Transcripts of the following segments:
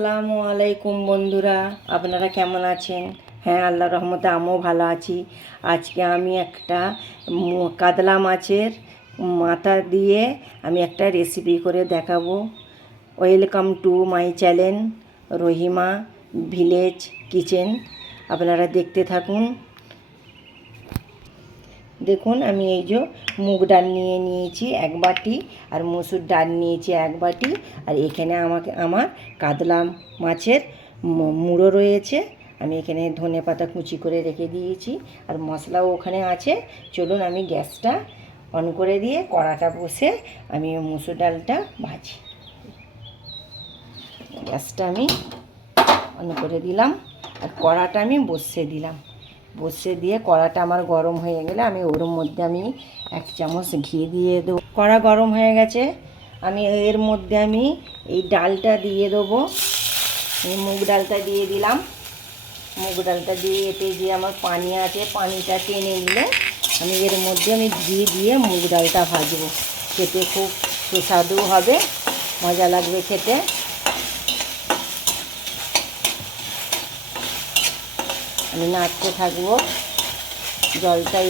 আসসালামু আলাইকুম বন্ধুরা, আপনারা কেমন আছেন? হ্যাঁ, আল্লাহর রহমতে আমিও ভালো আছি। আজকে আমি একটা কাতলা মাছের মাথা দিয়ে আমি একটা রেসিপি করে দেখাবো। Welcome to my channel Rahima village kitchen. আপনারা দেখতে থাকুন। দেখুন, আমি এই যে মুগ ডাল নিয়েছি এক বাটি, আর মসুর ডাল নিয়েছি এক বাটি, আর এখানে আমার কাতলা মাছের মুড়ো রয়েছে। আমি এখানে ধনে পাতা কুচি করে রেখে দিয়েছি, আর মশলাও ওখানে আছে। চলুন আমি গ্যাসটা অন করে দিয়ে কড়াটা বসে আমি মসুর ডালটা ভাজি। গ্যাসটা আমি অন করে দিলাম, আর কড়াটা আমি বসিয়ে দিলাম। বসিয়ে দিয়ে কড়াটা আমার গরম হয়ে গেলে আমি ওর মধ্যে আমি 1 চামচ ঘি দিয়ে দেবো। কড়া গরম হয়ে গেছে, আমি এর মধ্যে আমি এই ডালটা দিয়ে দেবো। এই মুগ ডালটা দিয়ে দিলাম। মুগ ডালটা দিয়ে এতে যে আমার পানি আছে, পানিটা টেনে নিলে আমি এর মধ্যে আমি ঘি দিয়ে মুগ ডালটা ভাজবো। খেতে খুব সুস্বাদু হবে, মজা লাগবে খেতে। আমি নাড়তে থাকবো। জলটা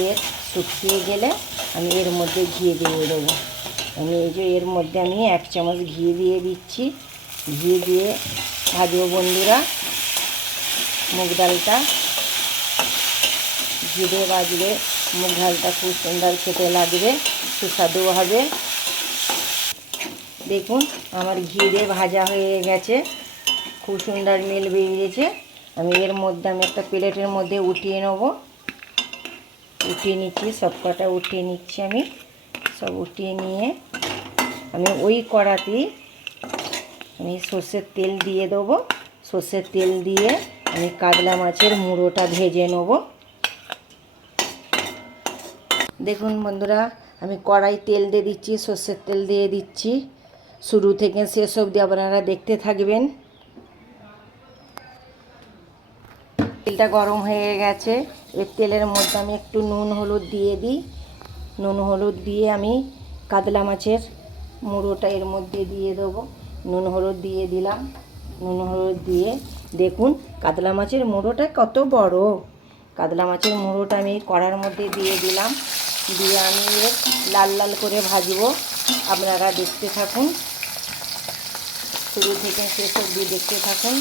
শুকিয়ে গেলে আমি এর মধ্যে ঘি দিয়ে দেবো। আমি এই যে এর মধ্যে আমি 1 চামচ ঘি দিয়ে দিচ্ছি। ঘি দিয়ে ভাজবো বন্ধুরা মুগ ডালটা। ঘি দিয়ে ভাজলে মুগ ডালটা খুব সুন্দর খেতে লাগবে, সুস্বাদু হবে। দেখুন, আমার ঘি দিয়ে ভাজা হয়ে গেছে, খুব সুন্দর মেল বেরিয়েছে। আমি এর মধ্যে আমি একটা প্লেটের মধ্যে উঠিয়ে নেব। উঠিয়ে নিচ্ছি, সব কটা উঠিয়ে নিচ্ছি। আমি সব উঠিয়ে নিয়ে আমি ওই কড়াতেই আমি সর্ষের তেল দিয়ে দেবো। সর্ষের তেল দিয়ে আমি কাতলা মাছের মুড়োটা ভেজে নেব। দেখুন বন্ধুরা, আমি কড়াই তেল দিয়ে দিচ্ছি, সর্ষের তেল দিয়ে দিচ্ছি। শুরু থেকে শেষ অবধি আপনারা দেখতে থাকবেন। তেলটা গরম হয়ে গেছে, এর তেলের মধ্যে আমি একটু নুন হলুদ দিয়ে দিই। নুন হলুদ দিয়ে আমি কাতলা মাছের মুড়োটা এর মধ্যে দিয়ে দেবো। নুন হলুদ দিয়ে দিলাম। নুন হলুদ দিয়ে দেখুন কাতলা মাছের মুড়োটা কত বড়। কাতলা মাছের মুড়োটা আমি কড়ার মধ্যে দিয়ে দিলাম। দিয়ে আমি লাল লাল করে ভাজবো। আপনারা দেখতে থাকুন, শুরু থেকে শেষ অবধি দেখতে থাকুন।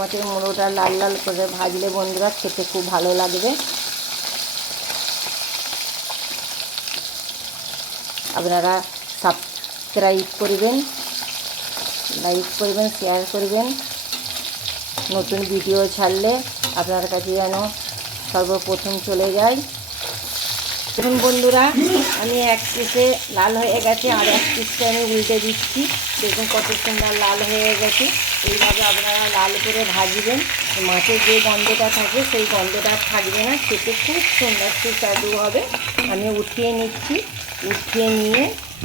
মাছের মুড়োটা লাল লাল করে ভাজলে বন্ধুরা খেতে খুব ভালো লাগবে। আপনারা সাবস্ক্রাইব করবেন, লাইক করবেন, শেয়ার করবেন। নতুন ভিডিও ছাড়লে আপনার কাছে যেন সর্বপ্রথম চলে যায়। দেখুন বন্ধুরা, আমি এক পিসে লাল হয়ে গেছে, আর এক পিসটা আমি উল্টে দিচ্ছি। দেখুন কত সুন্দর লাল হয়ে গেছে। এইভাবে আপনারা লাল করে ভাজবেন। মাছের যে গন্ধটা থাকে সেই গন্ধটা থাকবে না, খেতে খুব সুন্দর সুস্বাদু হবে। আমি উঠিয়ে নিচ্ছি। উঠিয়ে নিয়ে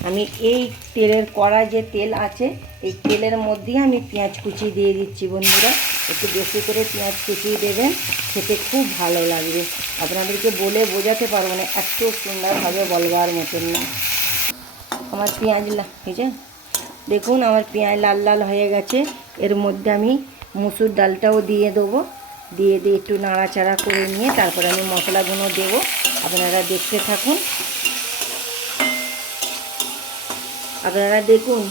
আমি এই তেলের কড়া যে তেল আছে, এই তেলের মধ্যেই আমি পেঁয়াজ কুচি দিয়ে দিচ্ছি বন্ধুরা। একটু বেশি করে পেঁয়াজ কুচিয়ে দেবেন, খেতে খুব ভালো লাগবে। আপনাদেরকে বলে বোঝাতে পারবো না, এত সুন্দরভাবে বলবার মতন না। আমার পেঁয়াজ হয়েছে, দেখুন আমার পেঁয়াজ লাল লাল হয়ে গেছে। এর মধ্যে আমি মসুর ডালটাও দিয়ে দেবো। দিয়ে একটু নাড়াচাড়া করে নিয়ে তারপরে আমি মশলাগুলো দেবো। আপনারা দেখতে থাকুন। আপনারা দেখুন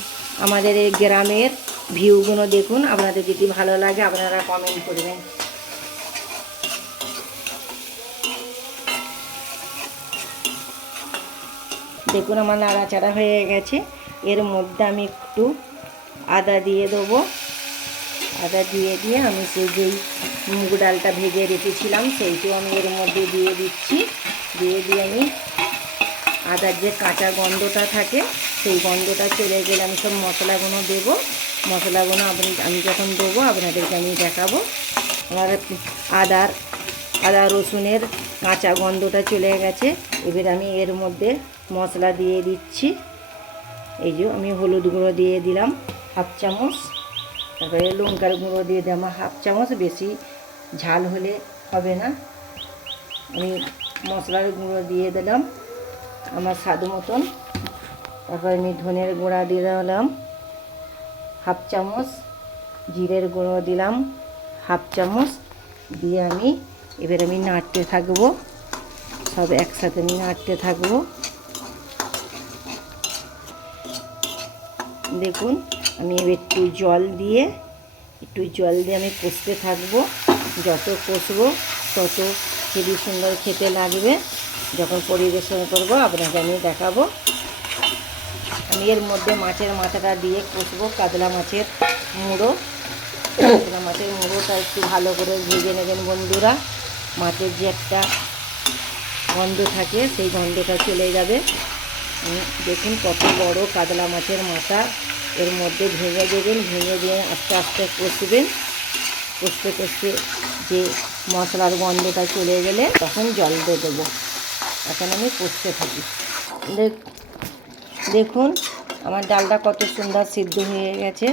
আমাদের এই গ্রামের ভিউগুলো দেখুন। আপনাদের যদি ভালো লাগে আপনারা কমেন্ট করবেন। দেখুন আমার নাড়াচাড়া হয়ে গেছে। এর মধ্যে আমি একটু আদা দিয়ে দেবো। আদা দিয়ে আমি যেই মুগ ডালটা ভেজে রেখেছিলাম সেইটাও আমি এর মধ্যে দিয়ে দিচ্ছি। দিয়ে আমি আদার যে কাঁচা গন্ধটা থাকে সেই গন্ধটা চলে গেলে আমি সব মশলাগুলো দেবো। মশলাগুলো আমি যখন দেবো আপনাদেরকে আমি দেখাবো। আমার আদা রসুনের কাঁচা গন্ধটা চলে গেছে। এবার আমি এর মধ্যে মশলা দিয়ে দিচ্ছি। এই যে আমি হলুদ গুঁড়ো দিয়ে দিলাম 1/2 চামচ। তারপরে লঙ্কার গুঁড়ো দিয়ে দিলাম 1/2 চামচ। বেশি ঝাল হলে হবে না। আমি মশলার গুঁড়ো দিয়ে দিলাম আমার স্বাদ মতন। তারপরে আমি ধনের গুঁড়া দিয়ে দিলাম হাফ চামচ, জিরের গুঁড়ো দিলাম হাফ চামচ, দিয়ে এবার আমি নাড়তে থাকবো, সব একসাথে আমি নাড়তে থাকবো। দেখুন আমি এবার একটু জল দিয়ে আমি কষতে থাকবো। যত কষবো তত খুবই সুন্দর খেতে লাগবে। যখন পরিবেশন করব আপনাকে আমি দেখাবো। আমি এর মধ্যে মাছের মাথাটা দিয়ে কষবো, কাতলা মাছের মুড়োটা একটু ভালো করে ভেজে নেবেন বন্ধুরা। মাছের যে একটা গন্ধ থাকে সেই গন্ধটা চলে যাবে। দেখুন কত বড় কাতলা মাছের মাথা, এর মধ্যে ভেঙে দেবেন, ভেঙে দিয়ে আস্তে আস্তে কষবেন। কষতে যে মশলার গন্ধটা চলে গেলে তখন জল দিয়ে দেবো। এখন আমি কষতে থাকি। দেখুন আমার ডালটা কত সুন্দর সিদ্ধ হয়ে গেছে।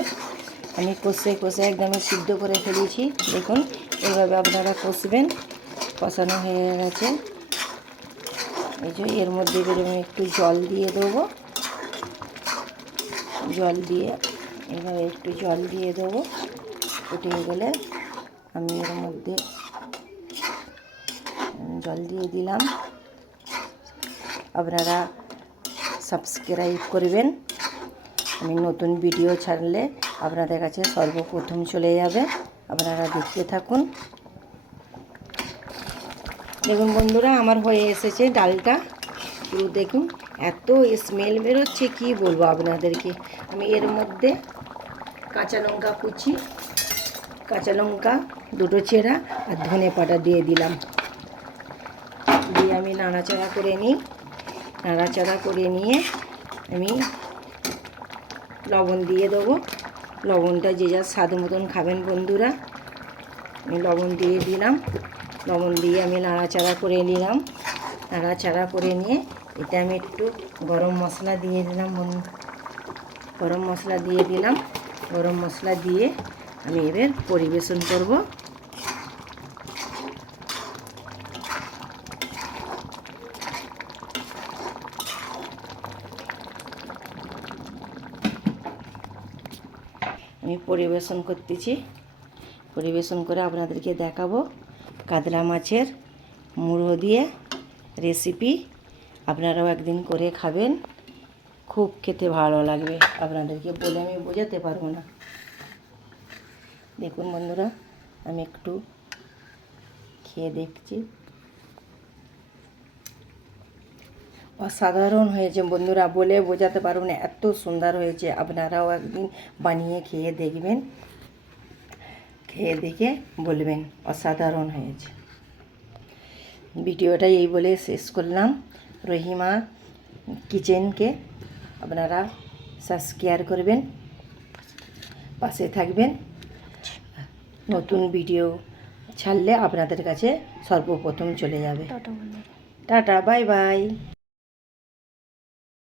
আমি কষে একদমই সিদ্ধ করে ফেলেছি। দেখুন এইভাবে আপনারা কষবেন। কষানো হয়ে গেছে। এই যে এর মধ্যে আমি একটু জল দিয়ে দেবো। এইভাবে একটু জল দিয়ে দেবো। ফুটিয়ে গেলে আমি এর মধ্যে জল দিয়ে দিলাম। আপনারা সাবস্ক্রাইব করবেন। আমি নতুন ভিডিও ছাড়লে আপনাদের কাছে সর্বপ্রথম চলে যাবে। আপনারা দেখতে থাকুন। দেখুন বন্ধুরা আমার হয়ে এসেছে ডালটা। পুরো দেখুন এত স্মেল বেরোচ্ছে কি বলবো আপনাদেরকে। আমি এর মধ্যে কাঁচা লঙ্কা দুটো চেরা আর ধনে পাতা দিয়ে দিলাম। দিয়ে আমি নাড়াচাড়া করে নিয়ে আমি লবণ দিয়ে দেবো। লবণটা যে যার স্বাদ মতন খাবেন বন্ধুরা। আমি লবণ দিয়ে দিলাম। লবণ দিয়ে আমি নাড়াচাড়া করে নিলাম। নাড়াচাড়া করে নিয়ে এটা আমি একটু গরম মশলা দিয়ে দিলাম। গরম মশলা দিয়ে আমি এবার পরিবেশন করব। আমি পরিবেশন করতেছি। পরিবেশন করে আপনাদেরকে দেখাবো কাতলা মাছের মুড়ো দিয়ে রেসিপি। আপনারাও একদিন করে খাবেন, খুব খেতে ভালো লাগবে। আপনাদেরকে বলে আমি বোঝাতে পারবো না। দেখুন বন্ধুরা আমি একটু খেয়ে দেখছি। অসাধারণ হয়েছে বন্ধুরা, বলে বোঝাতে পারবো না, এত সুন্দর হয়েছে। আপনারাও একদিন বানিয়ে খেয়ে দেখবেন, খেয়ে দেখে বলবেন অসাধারণ হয়েছে। ভিডিওটা এই বলে শেষ করলাম। রহিমা কিচেনকে আপনারা সাবস্ক্রাইব করবেন, পাশে থাকবেন। নতুন ভিডিও ছাড়লে আপনাদের কাছে সর্বপ্রথম চলে যাবে। Tata, bye bye.